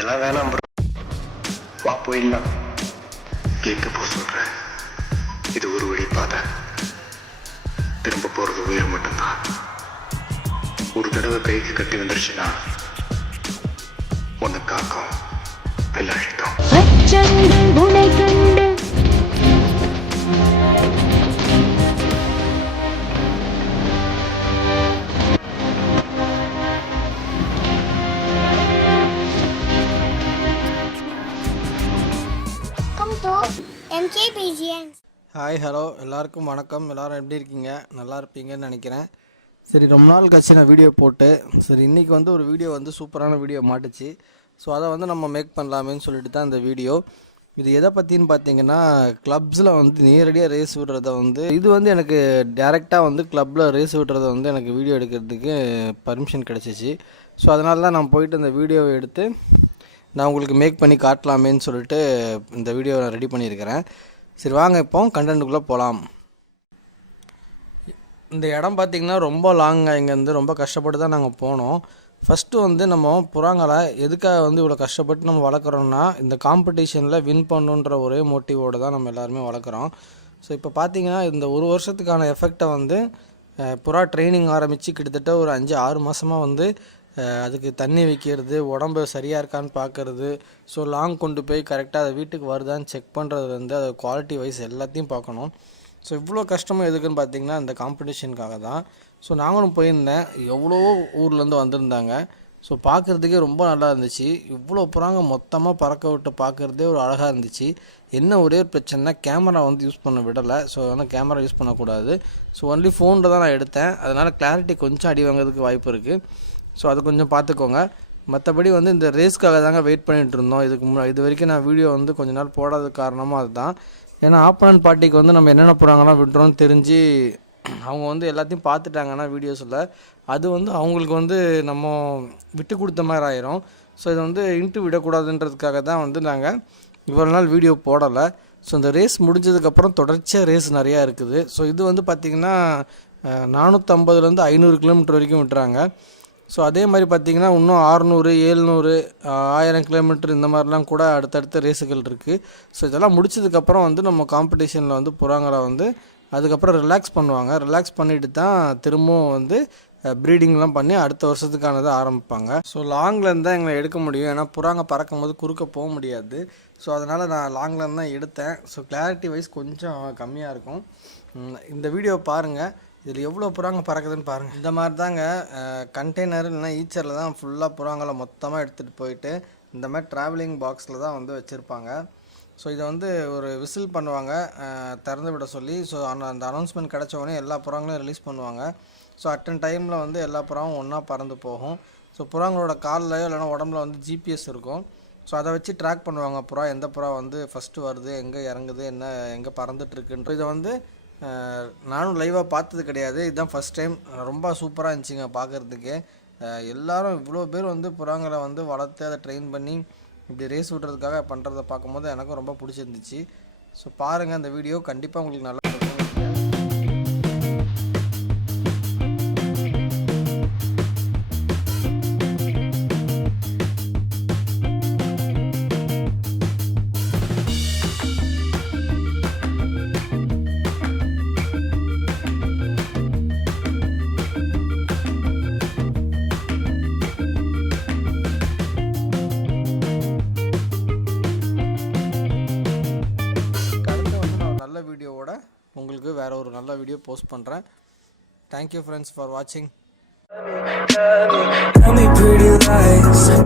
இதெல்லாம் வேணாம் ப்ரோ, வா போயிடலாம். கேட்க போ சொல்கிறேன். இது ஒரு வழி பாதை, திரும்ப போகிறது உயிர் மட்டும்தான். ஒரு தடவை கைக்கு கட்டி வந்துருச்சுன்னா ஒன்று காக்கும், வெள்ள அழிக்கும். ஹாய் ஹலோ எல்லாருக்கும் வணக்கம். எல்லோரும் எப்படி இருக்கீங்க? நல்லா இருப்பீங்கன்னு நினைக்கிறேன். சரி, ரொம்ப நாள் கழிச்சு நான் வீடியோ போட்டு, சரி இன்றைக்கி வந்து ஒரு வீடியோ வந்து சூப்பரான வீடியோ மாட்டுச்சு. ஸோ அதை வந்து நம்ம மேக் பண்ணலாமேன்னு சொல்லிட்டு தான் இந்த வீடியோ. இது எதை பற்றின்னு பார்த்தீங்கன்னா, கிளப்ஸில் வந்து நேரடியாக ரேஸ் விடுறத வந்து, இது வந்து எனக்கு டேரெக்டாக வந்து கிளப்பில் ரேஸ் விடுறத வந்து எனக்கு வீடியோ எடுக்கிறதுக்கு பர்மிஷன் கிடச்சிச்சு. ஸோ அதனால தான் நான் போயிட்டு இந்த வீடியோவை எடுத்து நான் உங்களுக்கு மேக் பண்ணி காட்டலாமேன்னு சொல்லிட்டு இந்த வீடியோவை நான் ரெடி பண்ணியிருக்கிறேன். சரி வாங்க இப்போ கண்டென்ட்டுக்குள்ளே போகலாம். இந்த இடம் பார்த்திங்கன்னா ரொம்ப லாங்காக, இங்கேருந்து ரொம்ப கஷ்டப்பட்டு தான் நாங்கள் போனோம். ஃபஸ்ட்டு வந்து நம்ம புறாங்களை எதுக்காக வந்து இவ்வளோ கஷ்டப்பட்டு நம்ம வளர்க்குறோன்னா, இந்த காம்படிஷனில் வின் பண்ணுன்ற ஒரே மோட்டிவோடு தான் நம்ம எல்லாருமே வளர்க்குறோம். ஸோ இப்போ பார்த்திங்கன்னா இந்த ஒரு வருஷத்துக்கான எஃபெக்டை வந்து புறா ட்ரைனிங் ஆரம்பித்து கிட்டத்தட்ட ஒரு 5-6 மாதமாக வந்து அதுக்கு தண்ணி வைக்கிறது, உடம்பு சரியாக இருக்கான்னு பார்க்குறது, ஸோ லாங் கொண்டு போய் கரெக்டாக அதை வீட்டுக்கு வருதான்னு செக் பண்ணுறது வந்து அதை குவாலிட்டி வைஸ் எல்லாத்தையும் பார்க்கணும். ஸோ இவ்வளோ கஷ்டமாக எதுக்குன்னு பார்த்தீங்கன்னா இந்த காம்படிஷனுக்காக தான். ஸோ நாங்களும் போயிருந்தேன், எவ்வளோ ஊர்லேருந்து வந்திருந்தாங்க. ஸோ பார்க்குறதுக்கே ரொம்ப நல்லா இருந்துச்சு. இவ்வளோ புறாங்க மொத்தமாக பறக்க விட்டு பார்க்குறதே ஒரு அழகாக இருந்துச்சு. என்ன ஒரே பிரச்சனைனா கேமரா வந்து யூஸ் பண்ண விடலை. ஸோ அதனால் கேமரா யூஸ் பண்ணக்கூடாது. ஸோ ஒன்லி ஃபோனில் தான் நான் எடுத்தேன். அதனால் கிளாரிட்டி கொஞ்சம் அடி வாங்கிறதுக்கு வாய்ப்பு இருக்குது. ஸோ அது கொஞ்சம் பார்த்துக்கோங்க. மற்றபடி வந்து இந்த ரேஸ்க்காக தாங்க வெயிட் பண்ணிகிட்டு இருந்தோம். இது வரைக்கும் நான் வீடியோ வந்து கொஞ்ச நாள் போடாத காரணமும் அதுதான். ஏன்னா ஆப்பனன்ட் பார்ட்டிக்கு வந்து நம்ம என்னென்ன போகிறாங்கன்னா விட்டுறோன்னு தெரிஞ்சு அவங்க வந்து எல்லாத்தையும் பார்த்துட்டாங்கன்னா வீடியோஸில், அது வந்து அவங்களுக்கு வந்து நம்ம விட்டு கொடுத்த மாதிரி ஆயிரும். ஸோ இதை வந்து இன்ட்டு விடக்கூடாதுன்றதுக்காக தான் வந்து நாங்கள் இவ்வளோ நாள் வீடியோ போடலை. ஸோ இந்த ரேஸ் முடிஞ்சதுக்கப்புறம் தொடர்ச்சியாக ரேஸ் நிறையா இருக்குது. ஸோ இது வந்து பார்த்திங்கன்னா 450 500 கிலோமீட்டர் வரைக்கும் விட்டுறாங்க. ஸோ அதே மாதிரி பார்த்திங்கன்னா இன்னும் 600, 700, 1000 கிலோமீட்டர் இந்த மாதிரிலாம் கூட அடுத்தடுத்த ரேஸுகள் இருக்குது. ஸோ இதெல்லாம் முடிச்சதுக்கப்புறம் வந்து நம்ம காம்படிஷனில் வந்து புறாங்களை வந்து அதுக்கப்புறம் ரிலாக்ஸ் பண்ணுவாங்க. ரிலாக்ஸ் பண்ணிவிட்டு தான் திரும்பவும் வந்து ப்ரீடிங்லாம் பண்ணி அடுத்த வருஷத்துக்கானதை ஆரம்பிப்பாங்க. ஸோ லாங்லேருந்து தான் எங்களை எடுக்க முடியும், ஏன்னா புறாங்க பறக்கும் போது குறுக்க போக முடியாது. ஸோ அதனால் நான் லாங்லேருந்து தான் எடுத்தேன். ஸோ கிளாரிட்டி வைஸ் கொஞ்சம் கம்மியாக இருக்கும். இந்த வீடியோ பாருங்கள், இதில் எவ்வளோ புறாங்க பறக்குதுன்னு பாருங்கள். இந்த மாதிரி தாங்க கண்டெய்னர் இல்லைனா ஈச்சரில் தான் ஃபுல்லாக புறாங்களை மொத்தமாக எடுத்துகிட்டு போயிட்டு இந்த மாதிரி ட்ராவலிங் பாக்ஸில் தான் வந்து வச்சுருப்பாங்க. ஸோ இதை வந்து ஒரு விசில் பண்ணுவாங்க திறந்து விட சொல்லி. ஸோ அந்த அனௌன்ஸ்மெண்ட் கிடச்ச உடனே எல்லா புறாங்களையும் ரிலீஸ் பண்ணுவாங்க. ஸோ அட்டன் டைமில் வந்து எல்லா புறாவும் ஒன்றா பறந்து போகும். ஸோ புறாங்களோட கால்லையோ இல்லைனா உடம்புல வந்து ஜிபிஎஸ் இருக்கும். ஸோ அதை வச்சு ட்ராக் பண்ணுவாங்க புறா எந்த புறா வந்து ஃபஸ்ட்டு வருது, எங்கே இறங்குது, எங்கே பறந்துட்டுருக்குன்ற. இதை வந்து நானும் லைவாக பார்த்தது கிடையாது, இதுதான் ஃபஸ்ட் டைம். ரொம்ப சூப்பராக இருந்துச்சுங்க பார்க்குறதுக்கு. எல்லோரும் இவ்வளோ பேர் வந்து புறாங்களை வந்து வளர்த்து அதை ட்ரெயின் பண்ணி இப்படி ரேஸ் விடுறதுக்காக பண்ணுறதை பார்க்கும்போது எனக்கும் ரொம்ப பிடிச்சிருந்துச்சு. ஸோ பாருங்கள், அந்த வீடியோ கண்டிப்பாக உங்களுக்கு நல்லா இருக்கும். வீடியோவோட உங்களுக்கு வேற ஒரு நல்ல வீடியோ போஸ்ட் பண்ணுறேன். தேங்க்யூ ஃப்ரெண்ட்ஸ் ஃபார் வாட்சிங். Tell me pretty lies.